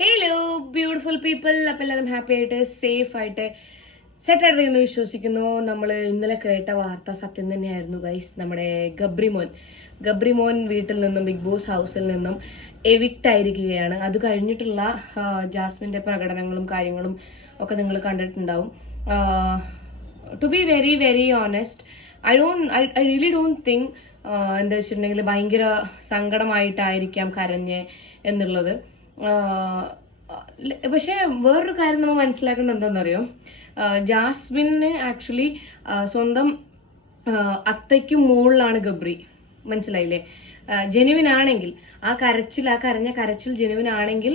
Hello beautiful people അപ്പം എല്ലാവരും happy ആയിട്ട് സേഫ് ആയിട്ട് സെറ്റ് ആയിട്ട് എന്ന് വിശ്വസിക്കുന്നു. നമ്മൾ ഇന്നലെ കേട്ട വാർത്ത സത്യം തന്നെയായിരുന്നു ഗൈസ് നമ്മുടെ ഗബ്രിമോൻ. ഗബ്രിമോൻ വീട്ടിൽ നിന്നും ബിഗ് ബോസ് ഹൗസിൽ നിന്നും എവിക്റ്റ് ആയിരിക്കുകയാണ്. അത് കഴിഞ്ഞിട്ടുള്ള ജാസ്മിന്റെ പ്രകടനങ്ങളും കാര്യങ്ങളും ഒക്കെ നിങ്ങൾ കണ്ടിട്ടുണ്ടാവും. To be very very honest I don't I I really don't think എന്താ വെച്ചിട്ടുണ്ടെങ്കിൽ ഭയങ്കര സങ്കടമായിട്ടായിരിക്കാം കരഞ്ഞ് എന്നുള്ളത്. പക്ഷെ വേറൊരു കാര്യം നമ്മൾ മനസ്സിലാക്കേണ്ടത് എന്താണെന്നറിയോ? ജാസ്മിന് ആക്ച്വലി സ്വന്തം അത്തയ്ക്ക് മുകളിലാണ് ഗബ്രി. മനസ്സിലായില്ലേ? ജെനുവിൻ ആണെങ്കിൽ ആ കരച്ചിൽ ആ കരഞ്ഞ കരച്ചിൽ ജെനുവിൻ ആണെങ്കിൽ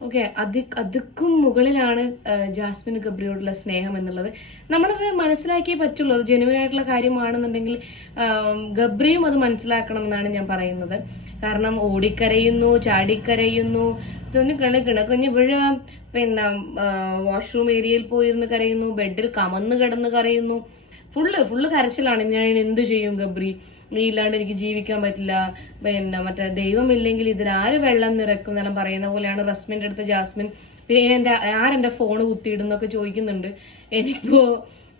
ഓക്കെ അത് അതിക്കും മുകളിലാണ് ജാസ്മിൻ ഗബ്രിയോടുള്ള സ്നേഹം എന്നുള്ളത്. നമ്മളത് മനസ്സിലാക്കിയേ പറ്റുള്ളൂ. അത് ജെനുവൻ ആയിട്ടുള്ള കാര്യമാണെന്നുണ്ടെങ്കിൽ ഗബ്രിയും അത് മനസ്സിലാക്കണം എന്നാണ് ഞാൻ പറയുന്നത്. കാരണം ഓടിക്കരയുന്നു ചാടിക്കരയുന്നു ഇതൊന്നും കിളി കിണക്കുഞ്ഞ് വീഴ പിന്നെ വാഷ്റൂം ഏരിയയിൽ പോയിരുന്ന് കരയുന്നു ബെഡിൽ കമന്ന് കിടന്ന് കരയുന്നു. ഫുള്ള് ഫുള്ള് കരച്ചിലാണ്. ഞാൻ എന്ത് ചെയ്യും ഗബ്രി? നീ ഇല്ലാണ്ട് എനിക്ക് ജീവിക്കാൻ പറ്റില്ല. പിന്നെ മറ്റേ ദൈവമില്ലെങ്കിൽ ഇതിലാര് വെള്ളം നിറക്കും എന്നെല്ലാം പറയുന്ന പോലെയാണ് റസ്മിന്റെ അടുത്ത് ജാസ്മിൻ. പിന്നെ എന്റെ ആരെന്റെ ഫോൺ കുത്തിയിടുന്നൊക്കെ ചോദിക്കുന്നുണ്ട്. എനിക്കോ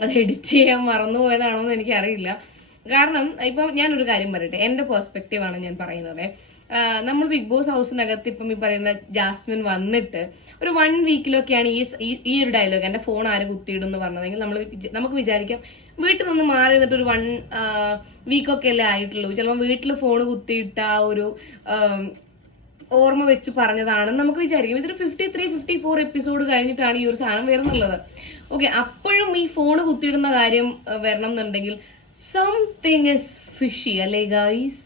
അത് എഡിറ്റ് ചെയ്യാൻ മറന്നുപോയതാണോ എന്ന് എനിക്കറിയില്ല. കാരണം ഇപ്പം ഞാനൊരു കാര്യം പറയട്ടെ. എന്റെ പേഴ്സ്പെക്റ്റീവാണ് ഞാൻ പറയുന്നത്. നമ്മൾ ബിഗ് ബോസ് ഹൗസിനകത്ത് ഇപ്പം ഈ പറയുന്ന ജാസ്മിൻ വന്നിട്ട് ഒരു വൺ വീക്കിലൊക്കെയാണ് ഈ ഈ- ഒരു ഡയലോഗ് എന്റെ ഫോൺ ആര് കുത്തിയിടും എന്ന് പറഞ്ഞതെങ്കിൽ നമ്മൾ നമുക്ക് വിചാരിക്കാം വീട്ടിൽ നിന്ന് മാറി നിന്നിട്ട് ഒരു വൺ വീക്കൊക്കെ അല്ലേ ആയിട്ടുള്ളൂ. ചിലപ്പോൾ വീട്ടിൽ ഫോൺ കുത്തിയിട്ട ഒരു ഓർമ്മ വെച്ച് പറഞ്ഞതാണെന്ന് നമുക്ക് വിചാരിക്കും. ഇതൊരു fifty three fifty four episode കഴിഞ്ഞിട്ടാണ് ഈ ഒരു സാധനം വരുന്നുള്ളത്. ഓക്കെ അപ്പോഴും ഈ ഫോൺ കുത്തിയിടുന്ന കാര്യം വരണം എന്നുണ്ടെങ്കിൽ സംതിങ് ഇസ് ഫിഷി അല്ലേ ഗൈസ്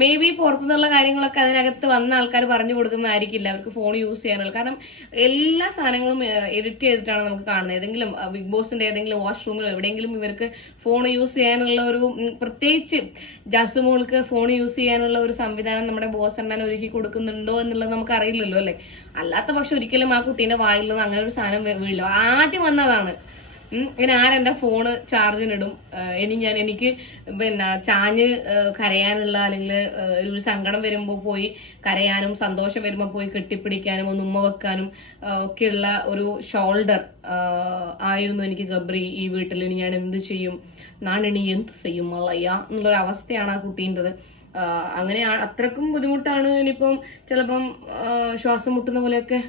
മേ ബി പുറത്തുനിന്നുള്ള കാര്യങ്ങളൊക്കെ അതിനകത്ത് വന്ന ആൾക്കാർ പറഞ്ഞു കൊടുക്കുന്നതായിരിക്കില്ല. അവർക്ക് ഫോൺ യൂസ് ചെയ്യാനുള്ള. കാരണം എല്ലാ സാധനങ്ങളും എഡിറ്റ് ചെയ്തിട്ടാണ് നമുക്ക് കാണുന്നത്. ഏതെങ്കിലും ബിഗ് ബോസിന്റെ ഏതെങ്കിലും വാഷ്റൂമിലോ എവിടെയെങ്കിലും ഇവർക്ക് ഫോൺ യൂസ് ചെയ്യാനുള്ള ഒരു പ്രത്യേകിച്ച് ജാസുമോൾക്ക് ഫോൺ യൂസ് ചെയ്യാനുള്ള ഒരു സംവിധാനം നമ്മുടെ ബോസ് എണ്ണാൻ ഒരുക്കി കൊടുക്കുന്നുണ്ടോ എന്നുള്ളത് നമുക്ക് അറിയില്ലല്ലോ അല്ലേ? അല്ലാത്ത പക്ഷെ ഒരിക്കലും ആ കുട്ടീന്റെ വായിൽ നിന്ന് അങ്ങനെ ഒരു സാധനം വീഴില്ല. ആദ്യം വന്നതാണ്. ഇങ്ങനെ ആരെന്റെ ഫോണ് ചാർജിനിടും ഇനി ഞാൻ എനിക്ക് പിന്നെ ചാഞ്ഞ് കരയാനുള്ള അല്ലെങ്കിൽ ഒരു സങ്കടം വരുമ്പോൾ പോയി കരയാനും സന്തോഷം വരുമ്പോൾ പോയി കെട്ടിപ്പിടിക്കാനും ഒന്ന് ഉമ്മ വെക്കാനും ഒക്കെയുള്ള ഒരു ഷോൾഡർ ആയിരുന്നു എനിക്ക് ഗബ്രി ഈ വീട്ടിൽ. ഇനി ഞാൻ എന്ത് ചെയ്യും? നാണിനി എന്ത് ചെയ്യും? മള്ളയ്യ എന്നുള്ളൊരു അവസ്ഥയാണ് ആ കുട്ടീന്റെത്. അങ്ങനെയാണ് അത്രക്കും ബുദ്ധിമുട്ടാണ് ഇനിയിപ്പം ചിലപ്പം ശ്വാസം മുട്ടുന്ന പോലെയൊക്കെ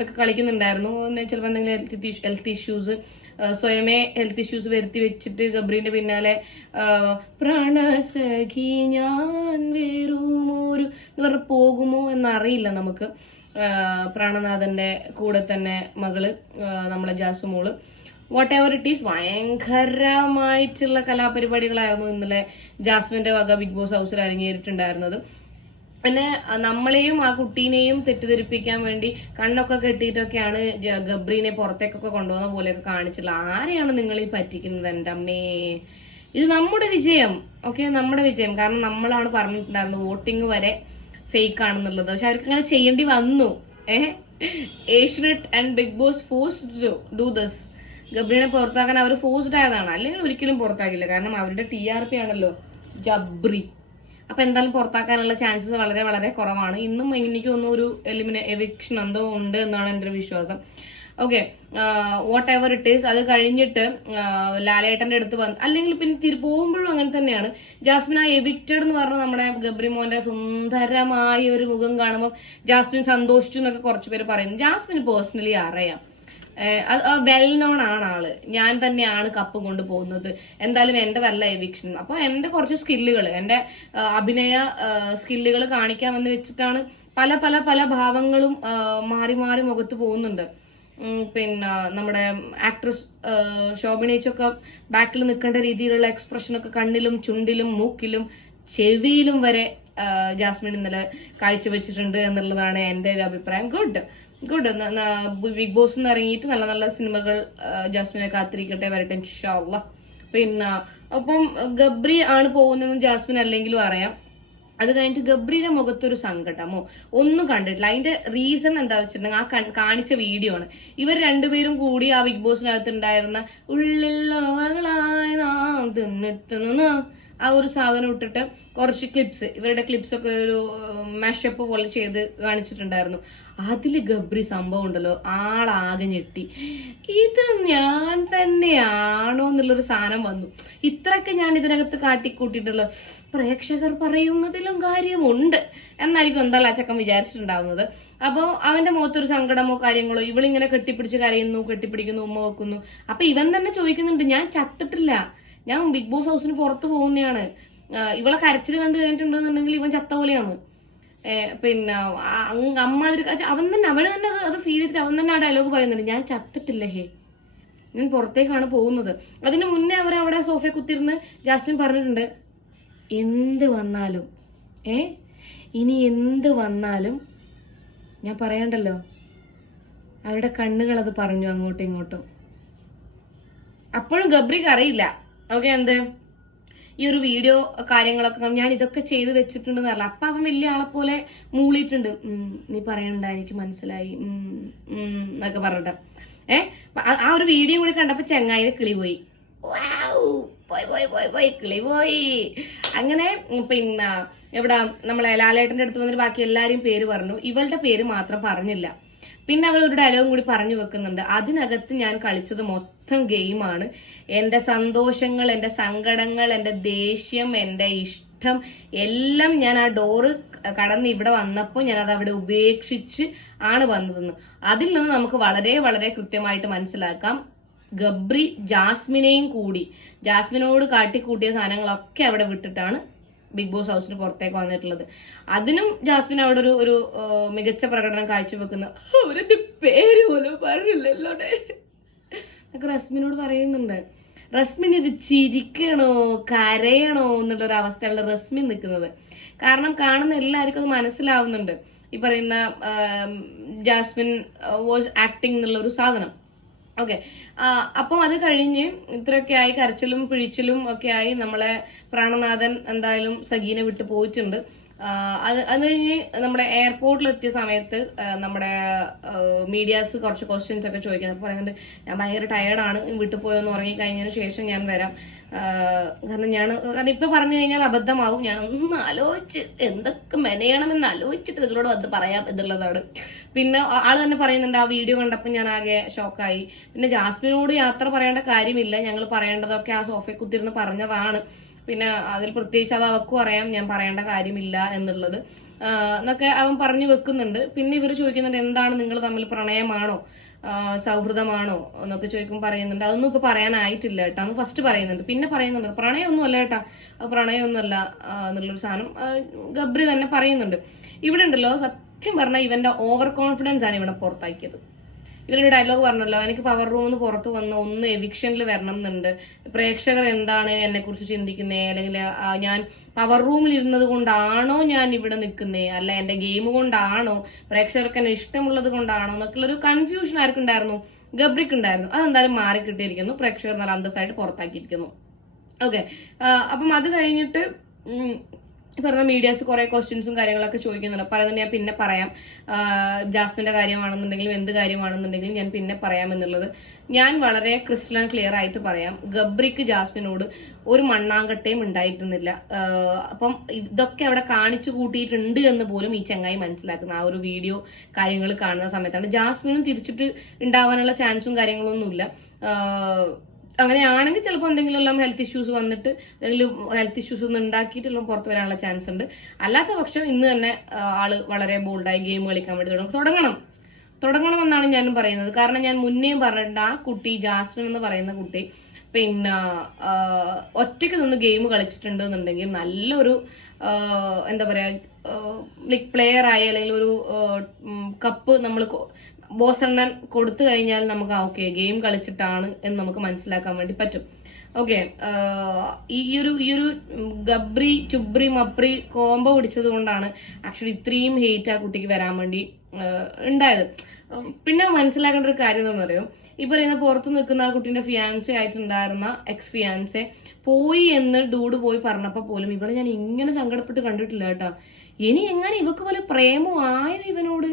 ഒക്കെ കളിക്കുന്നുണ്ടായിരുന്നു. ചിലപ്പോൾ എന്തെങ്കിലും ഹെൽത്ത് ഹെൽത്ത് ഇഷ്യൂസ് സ്വയമേ ഹെൽത്ത് ഇഷ്യൂസ് വരുത്തി വെച്ചിട്ട് ഗബ്രീന്റെ പിന്നാലെ പ്രണസഖി ഞാൻ വേറുമൊരു എന്ന് പറഞ്ഞ് പോകുമോ എന്നറിയില്ല നമുക്ക്. പ്രാണനാഥന്റെ കൂടെ തന്നെ മകൾ നമ്മളെ Jasumol. Whatever it is ഭയങ്കരമായിട്ടുള്ള കലാപരിപാടികളായിരുന്നു ഇന്നലെ ജാസ്മിന്റെ വക ബിഗ് ബോസ് ഹൗസിൽ അരങ്ങേറിയിട്ടുണ്ടായിരുന്നത്. പിന്നെ നമ്മളെയും ആ കുട്ടീനെയും തെറ്റിദ്ധരിപ്പിക്കാൻ വേണ്ടി കണ്ണൊക്കെ കെട്ടിയിട്ടൊക്കെയാണ് ഗബ്രീനെ പുറത്തേക്കൊക്കെ കൊണ്ടുപോകുന്ന പോലെയൊക്കെ കാണിച്ചിട്ടുള്ളത് ആരെയാണ് നിങ്ങൾ ഈ പറ്റിക്കുന്നത് എന്റെ അമ്മേ? ഇത് നമ്മുടെ വിജയം ഓക്കെ നമ്മുടെ വിജയം. കാരണം നമ്മളാണ് പറഞ്ഞിട്ടുണ്ടായിരുന്നത് വോട്ടിംഗ് വരെ ഫേക്ക് ആണെന്നുള്ളത്. പക്ഷെ അവർക്ക് അങ്ങനെ ചെയ്യേണ്ടി വന്നു. ഏഹ്? Asianet and big boss force do does ഗബ്രീനെ പുറത്താക്കാൻ അവർ ഫോഴ്സ്ഡ് ആയതാണ്. അല്ലെങ്കിൽ ഒരിക്കലും പുറത്താക്കില്ല കാരണം അവരുടെ ടി ആർ പി ആണല്ലോ ജബ്രി. അപ്പൊ എന്തായാലും പുറത്താക്കാനുള്ള ചാൻസസ് വളരെ വളരെ കുറവാണ്. ഇന്നും എനിക്ക് തോന്നുന്നു ഒരു എലിമിനെ എവിക്ഷൻ എന്തോ ഉണ്ട് എന്നാണ് എന്റെ വിശ്വാസം. Okay whatever it is അത് കഴിഞ്ഞിട്ട് ലാലേട്ടന്റെ അടുത്ത് വന്ന് അല്ലെങ്കിൽ പിന്നെ തിരി പോകുമ്പോഴും അങ്ങനെ തന്നെയാണ്. ജാസ്മിൻ ആ എവിക്റ്റഡ് എന്ന് പറഞ്ഞ നമ്മുടെ ഗബ്രി മോന്റെ സുന്ദരമായ ഒരു മുഖം കാണുമ്പോൾ ജാസ്മിൻ സന്തോഷിച്ചു എന്നൊക്കെ കുറച്ച് പേര് പറയുന്നു. ജാസ്മിൻ പേഴ്സണലി അറിയാം. വെൽ നോൺ ആണ് ആൾ. ഞാൻ തന്നെയാണ് കപ്പ് കൊണ്ടുപോകുന്നത്. എന്തായാലും എന്റേതല്ല എവിക്ഷൻ അപ്പൊ എന്റെ കുറച്ച് സ്കില്ലുകൾ എന്റെ ആ, അഭിനയ സ്കില്ലുകൾ കാണിക്കാമെന്ന് വെച്ചിട്ടാണ് പല പല പല ഭാവങ്ങളും മാറി മാറി മുഖത്ത് പോകുന്നുണ്ട്. പിന്നെ നമ്മുടെ ആക്ട്രസ് ശോഭനേച്ചൊക്കെ ബാക്കിൽ നിൽക്കേണ്ട രീതിയിലുള്ള എക്സ്പ്രഷനൊക്കെ കണ്ണിലും ചുണ്ടിലും മൂക്കിലും ചെവിയിലും വരെ ജാസ്മിൻ ഇന്നലെ കാഴ്ചവെച്ചിട്ടുണ്ട് എന്നുള്ളതാണ് എന്റെ ഒരു അഭിപ്രായം. Good good. ബിഗ് ബോസ് നിന്ന് ഇറങ്ങിയിട്ട് നല്ല നല്ല സിനിമകൾ ജാസ്മിനെ കാത്തിരിക്കട്ടെ വരട്ടെ ഇൻഷാല്ല പിന്നെ അപ്പം ഗബ്രി ആണ് പോകുന്നതെന്ന് ജാസ്മിൻ അല്ലെങ്കിലും അറിയാം. അത് കഴിഞ്ഞിട്ട് ഗബ്രിയുടെ മുഖത്തൊരു സങ്കടമോ ഒന്നും കണ്ടിട്ടില്ല. അതിന്റെ റീസൺ എന്താ വെച്ചിട്ടുണ്ടെങ്കിൽ ആ കാണിച്ച വീഡിയോ ആണ്. ഇവർ രണ്ടുപേരും കൂടി ആ ബിഗ് ബോസിനകത്ത് ഉണ്ടായിരുന്ന ഉള്ളിൽ നാം തിന്നിട്ടുന്ന ആ ഒരു സാധനം ഇട്ടിട്ട് കുറച്ച് ക്ലിപ്സ് ഇവരുടെ ക്ലിപ്സ് ഒക്കെ ഒരു മാഷപ്പ് പോലെ ചെയ്ത് കാണിച്ചിട്ടുണ്ടായിരുന്നു. അതിൽ ഗബ്രി സംഭവം ഉണ്ടല്ലോ ആളാകെ ഞെട്ടി. ഇത് ഞാൻ തന്നെയാണോ എന്നുള്ളൊരു സാധനം വന്നു. ഇത്രയൊക്കെ ഞാൻ ഇതിനകത്ത് കാട്ടിക്കൂട്ടിയിട്ടുള്ള പ്രേക്ഷകർ പറയുന്നതിലും കാര്യമുണ്ട് എന്നായിരിക്കും എന്തായാലും ആ ചക്കൻ വിചാരിച്ചിട്ടുണ്ടാവുന്നത്. അപ്പോൾ അവന്റെ മുഖത്തൊരു സങ്കടമോ കാര്യങ്ങളോ ഇവളിങ്ങനെ കെട്ടിപ്പിടിച്ച് കരയുന്നു കെട്ടിപ്പിടിക്കുന്നു ഉമ്മ വെക്കുന്നു. അപ്പൊ ഇവൻ തന്നെ ചോദിക്കുന്നുണ്ട് ഞാൻ ചത്തിട്ടില്ല. ഞാൻ ബിഗ് ബോസ് ഹൗസിന് പുറത്ത് പോകുന്നതാണ് ഇവളെ കരച്ചിൽ കണ്ടു കഴിഞ്ഞിട്ടുണ്ടെന്നുണ്ടെങ്കിൽ ഇവൻ ചത്ത പോലെയാണ്. പിന്നെ അമ്മാതിരി അവൻ തന്നെ അവൾ തന്നെ അത് അത് ഫീൽ ചെയ്തിട്ട് അവൻ തന്നെ ആ ഡയലോഗ് പറയുന്നുണ്ട്. ഞാൻ ചത്തിട്ടില്ല ഹേ. ഞാൻ പുറത്തേക്കാണ് പോകുന്നത്. അതിന് മുന്നേ അവർ അവിടെ സോഫയെ കുത്തിരുന്ന് ജാസ്മിൻ പറഞ്ഞിട്ടുണ്ട് എന്ത് വന്നാലും ഏ ഇനി എന്ത് വന്നാലും ഞാൻ പറയണ്ടല്ലോ. അവരുടെ കണ്ണുകൾ അത് പറഞ്ഞു അങ്ങോട്ടും ഇങ്ങോട്ടും. അപ്പോഴും ഗബ്രിക്ക് അറിയില്ല. ഓക്കെ എന്ത്? ഈ ഒരു വീഡിയോ കാര്യങ്ങളൊക്കെ ഞാൻ ഇതൊക്കെ ചെയ്ത് വെച്ചിട്ടുണ്ടെന്നല്ല അപ്പൊ അവൻ വലിയ ആളെ പോലെ മൂളിയിട്ടുണ്ട്. നീ പറയണ്ട എനിക്ക് മനസ്സിലായി എന്നൊക്കെ പറഞ്ഞിട്ട്. ഏ? ആ- ഒരു വീഡിയോ കൂടി കണ്ടപ്പോ ചെങ്ങായിരെ കിളി പോയി. പോയി പോയി പോയി പോയി കിളി പോയി. അങ്ങനെ പിന്നെ എവിടെ നമ്മളെ ലാലേട്ടന്റെ അടുത്ത് വന്നിട്ട് ബാക്കി എല്ലാരെയും പേര് പറഞ്ഞു. ഇവളുടെ പേര് മാത്രം പറഞ്ഞില്ല. പിന്നെ അവർ ഒരു ഡയലോഗും കൂടി പറഞ്ഞു വെക്കുന്നുണ്ട്. അതിനകത്ത് ഞാൻ കളിച്ചത് മൊത്തം ഗെയിമാണ് എന്റെ സന്തോഷങ്ങൾ എന്റെ സങ്കടങ്ങൾ എന്റെ ദേഷ്യം എന്റെ ഇഷ്ടം എല്ലാം ഞാൻ ആ ഡോറ് കടന്ന് ഇവിടെ വന്നപ്പോൾ ഞാൻ അത് അവിടെ ഉപേക്ഷിച്ച് ആണ് വന്നതെന്ന്. അതിൽ നിന്ന് നമുക്ക് വളരെ വളരെ കൃത്യമായിട്ട് മനസ്സിലാക്കാം. ഗബ്രി ജാസ്മിനെയും കൂടി ജാസ്മിനോട് കാട്ടിക്കൂട്ടിയ സാധനങ്ങളൊക്കെ അവിടെ വിട്ടിട്ടാണ് ബിഗ് ബോസ് ഹൗസിന് പുറത്തേക്ക് വന്നിട്ടുള്ളത്. അതിനും ജാസ്മിൻ അവിടെ ഒരു ഒരു മികച്ച പ്രകടനം കാഴ്ചവെക്കുന്ന. അവരുടെ പേര് പോലും പറഞ്ഞില്ലല്ലോ റസ്മിനോട് പറയുന്നുണ്ട്. റസ്മിൻ ഇത് ചിരിക്കണോ കരയണോ എന്നുള്ള ഒരു അവസ്ഥയാണ് റസ്മിൻ നിൽക്കുന്നത്. കാരണം കാണുന്ന എല്ലാവർക്കും അത് മനസ്സിലാവുന്നുണ്ട്. ഈ പറയുന്ന ജാസ്മിൻ വാസ് ആക്ടിങ് എന്നുള്ള ഒരു സാധനം. ഓക്കെ. അപ്പം അത് കഴിഞ്ഞ് ഇത്രയൊക്കെ ആയി കരച്ചിലും പിഴിച്ചിലും ഒക്കെ ആയി നമ്മളെ പ്രാണനാഥൻ എന്തായാലും സഗീനെ വിട്ട് പോയിട്ടുണ്ട്. അത് അത് കഴിഞ്ഞ് നമ്മുടെ എയർപോർട്ടിൽ എത്തിയ സമയത്ത് നമ്മുടെ മീഡിയാസ് കുറച്ച് ക്വസ്റ്റ്യൻസ് ഒക്കെ ചോദിക്കുന്നത് അപ്പോൾ പറയുന്നുണ്ട് ഞാൻ ഭയങ്കര ടയർഡാണ് വീട്ടിൽ പോയെന്ന് ഉറങ്ങി കഴിഞ്ഞതിന് ശേഷം ഞാൻ വരാം. കാരണം ഞാൻ കാരണം ഇപ്പൊ പറഞ്ഞു കഴിഞ്ഞാൽ അബദ്ധമാവും. ഞാൻ ഒന്ന് ആലോചിച്ച് എന്തൊക്കെ മെനയണമെന്ന് ആലോചിച്ചിട്ട് നിങ്ങളോട് വന്ന് പറയാം എന്നുള്ളതാണ്. പിന്നെ ആൾ തന്നെ പറയുന്നുണ്ട് ആ വീഡിയോ കണ്ടപ്പോൾ ഞാൻ ആകെ ഷോക്കായി പിന്നെ ജാസ്മിനോട് യാത്ര പറയേണ്ട കാര്യമില്ല. ഞങ്ങൾ പറയേണ്ടതൊക്കെ ആ സോഫയിൽ കുത്തിരുന്ന് പറഞ്ഞതാണ്. പിന്നെ അതിൽ പ്രത്യേകിച്ച് അത് അവക്കും അറിയാം ഞാൻ പറയേണ്ട കാര്യമില്ല എന്നുള്ളത്. എന്നൊക്കെ അവൻ പറഞ്ഞു വെക്കുന്നുണ്ട്. പിന്നെ ഇവർ ചോദിക്കുന്നുണ്ട് എന്താണ് നിങ്ങൾ തമ്മിൽ പ്രണയമാണോ? സൗഹൃദമാണോ? എന്നൊക്കെ ചോദിക്കുമ്പോൾ പറയുന്നുണ്ട്. അതൊന്നും ഇപ്പൊ പറയാനായിട്ടില്ല കേട്ടോ. അന്ന് ഫസ്റ്റ് പറയുന്നുണ്ട്. പിന്നെ പറയുന്നുണ്ട് പ്രണയമൊന്നും അല്ല കേട്ടാ പ്രണയമൊന്നുമല്ല എന്നുള്ളൊരു സാധനം ഗബ്രി തന്നെ പറയുന്നുണ്ട്. ഇവിടെ ഉണ്ടല്ലോ സത്യം പറഞ്ഞാൽ ഇവന്റെ ഓവർ കോൺഫിഡൻസ് ആണ് ഇവനെ പുറത്താക്കിയത്. ഇതിലൊരു ഡയലോഗ് പറഞ്ഞല്ലോ എനിക്ക് പവർ റൂമിൽ നിന്ന് പുറത്ത് വന്ന് ഒന്ന് എവിക്ഷനിൽ വരണം എന്നുണ്ട് പ്രേക്ഷകർ എന്താണ് എന്നെ കുറിച്ച് ചിന്തിക്കുന്നേ? അല്ലെങ്കിൽ ഞാൻ പവർ റൂമിൽ ഇരുന്നത് കൊണ്ടാണോ ഞാൻ ഇവിടെ നിൽക്കുന്നേ അല്ല എന്റെ ഗെയിം കൊണ്ടാണോ? പ്രേക്ഷകർക്ക് എന്നെ ഇഷ്ടമുള്ളത് കൊണ്ടാണോ? എന്നൊക്കെയുള്ള ഒരു കൺഫ്യൂഷൻ ആർക്കുണ്ടായിരുന്നു? ഗബ്രിക്ക് ഉണ്ടായിരുന്നു അതെന്തായാലും മാറി കിട്ടിയിരിക്കുന്നു പ്രേക്ഷകർ നല്ല അന്തസ്സായിട്ട് പുറത്താക്കിയിരിക്കുന്നു. ഓക്കെ അപ്പം അത് കഴിഞ്ഞിട്ട് പറഞ്ഞ മീഡിയാസ് കുറെ ക്വസ്റ്റ്യൻസും കാര്യങ്ങളൊക്കെ ചോദിക്കുന്നുണ്ട്. പറയുന്നത് ഞാൻ പിന്നെ പറയാം. ജാസ്മിന്റെ കാര്യമാണെന്നുണ്ടെങ്കിലും എന്ത് കാര്യമാണെന്നുണ്ടെങ്കിലും ഞാൻ പിന്നെ പറയാം എന്നുള്ളത്. ഞാൻ വളരെ ക്രിസ്റ്റൽ ആൻഡ് ക്ലിയർ ആയിട്ട് പറയാം. ഗബ്രിക്ക് ജാസ്മിനോട് ഒരു മണ്ണാങ്കട്ടയും ഉണ്ടായിരുന്നില്ല. അപ്പം ഇതൊക്കെ അവിടെ കാണിച്ചു കൂട്ടിയിട്ടുണ്ട് എന്ന് പോലും ഈ ചങ്ങായി മനസ്സിലാക്കുന്ന. ആ ഒരു വീഡിയോ കാര്യങ്ങൾ കാണുന്ന സമയത്താണ്. ജാസ്മിനും തിരിച്ചിട്ട് ഉണ്ടാവാനുള്ള ചാൻസും കാര്യങ്ങളൊന്നുമില്ല. അങ്ങനെയാണെങ്കിൽ ചിലപ്പോൾ എന്തെങ്കിലും ഹെൽത്ത് ഇഷ്യൂസ് വന്നിട്ട് അല്ലെങ്കിൽ ഹെൽത്ത് ഇഷ്യൂസ് ഒന്നും ഉണ്ടാക്കിയിട്ടുള്ള പുറത്ത് വരാനുള്ള ചാൻസ് ഉണ്ട്. അല്ലാത്ത പക്ഷം ഇന്ന് തന്നെ ആൾ വളരെ ബോൾഡായി ഗെയിം കളിക്കാൻ വേണ്ടി തുടങ്ങും. തുടങ്ങണം. തുടങ്ങണം എന്നാണ് ഞാനും പറയുന്നത്. കാരണം ഞാൻ മുന്നേയും പറഞ്ഞിട്ടുണ്ട് ആ കുട്ടി ജാസ്മിൻ എന്ന് പറയുന്ന കുട്ടി പിന്നെ ഒറ്റയ്ക്ക് നിന്ന് ഗെയിം കളിച്ചിട്ടുണ്ട് എന്നുണ്ടെങ്കിൽ നല്ലൊരു എന്താ പറയാ ലൈക് പ്ലെയർ ആയി അല്ലെങ്കിൽ ഒരു കപ്പ് നമ്മൾ ബോസണ്ണൻ കൊടുത്തു കഴിഞ്ഞാൽ നമുക്ക് ഓക്കെ ഗെയിം കളിച്ചിട്ടാണ് എന്ന് നമുക്ക് മനസ്സിലാക്കാൻ വേണ്ടി പറ്റും. ഓക്കെ ഈ ഒരു ഈ ഒരു ഗബ്രി ചുബ്രി മപ്രി കോംബോ പിടിച്ചത് കൊണ്ടാണ് ആക്ച്വലി ഇത്രയും ഹെയ്റ്റ് ആ കുട്ടിക്ക് വരാൻ വേണ്ടി ഉണ്ടായത്. പിന്നെ മനസ്സിലാക്കേണ്ട ഒരു കാര്യം എന്താണെന്ന് അറിയോ? ഈ പറയുന്ന പുറത്ത് നിൽക്കുന്ന ആ കുട്ടീന്റെ ഫിയാൻസെ ആയിട്ടുണ്ടായിരുന്ന എക്സ് ഫിയാൻസെ പോയി എന്ന് ഡൂഡ് പോയി പറഞ്ഞപ്പോൾ പോലും ഇവളെ ഞാൻ ഇങ്ങനെ സങ്കടപ്പെട്ട് കണ്ടിട്ടില്ല കേട്ടോ. ഇനി എങ്ങനെ ഇവക്ക് പോലെ പ്രേമം ആയോ ഇവനോട്?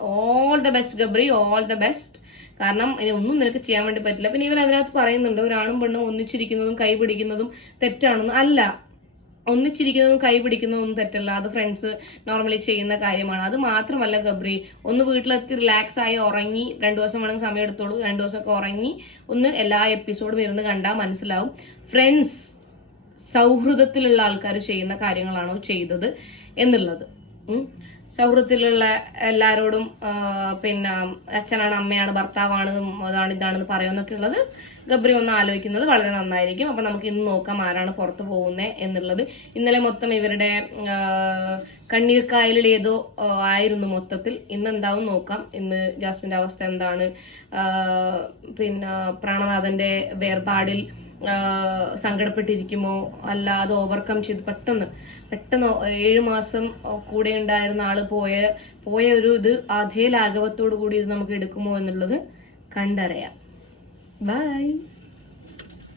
All the best Gabri. All the best കാരണം ഇനി ഒന്നും നിനക്ക് ചെയ്യാൻ വേണ്ടി പറ്റില്ല. പിന്നെ ഇവർ അതിനകത്ത് പറയുന്നുണ്ട് ഒരാണും പെണ്ണും ഒന്നിച്ചിരിക്കുന്നതും കൈ പിടിക്കുന്നതും തെറ്റാണെന്ന്. അല്ല ഒന്നിച്ചിരിക്കുന്നതും കൈ പിടിക്കുന്നതും തെറ്റല്ല. അത് ഫ്രണ്ട്സ് നോർമലി ചെയ്യുന്ന കാര്യമാണ്. അത് മാത്രമല്ല ഗബ്രി ഒന്ന് വീട്ടിലെത്തി റിലാക്സ് ആയി ഉറങ്ങി രണ്ടു ദിവസം വേണമെങ്കിൽ സമയം എടുത്തോളൂ രണ്ടു ദിവസമൊക്കെ ഉറങ്ങി ഒന്ന് എല്ലാ എപ്പിസോഡും ഇരുന്ന് കണ്ടാൽ മനസ്സിലാവും. ഫ്രണ്ട്സ് സൗഹൃദത്തിലുള്ള ആൾക്കാർ ചെയ്യുന്ന കാര്യങ്ങളാണോ ചെയ്തത് എന്നുള്ളത്. സൗഹൃദത്തിലുള്ള എല്ലാവരോടും പിന്നെ അച്ഛനാണ് അമ്മയാണ് ഭർത്താവാണ് അതാണ് ഇതാണെന്ന് പറയുമെന്നൊക്കെ ഉള്ളത്. ഗബ്രി ഒന്ന് ആലോചിക്കുന്നത് വളരെ നന്നായിരിക്കും. അപ്പൊ നമുക്ക് ഇന്ന് നോക്കാം ആരാണ് പുറത്തു പോകുന്നത് എന്നുള്ളത്. ഇന്നലെ മൊത്തം ഇവരുടെ കണ്ണീർ കായലിൽ ഏതോ ആയിരുന്നു മൊത്തത്തിൽ. ഇന്ന് എന്താവും നോക്കാം. ഇന്ന് ജാസ്മിന്റെ അവസ്ഥ എന്താണ്? പിന്നെ പ്രാണനാഥന്റെ വേർപാടിൽ സങ്കടപ്പെട്ടിരിക്കുമോ? അല്ല അത് ഓവർകം ചെയ്ത് പെട്ടെന്ന് പെട്ടെന്ന് ഏഴു മാസം കൂടെ ഉണ്ടായിരുന്ന ആൾ പോയ പോയ ഒരു ഇത് അതേ ലാഘവത്തോടു കൂടി ഇത് നമുക്ക് എടുക്കുമോ എന്നുള്ളത് കണ്ടറിയാം. ബൈ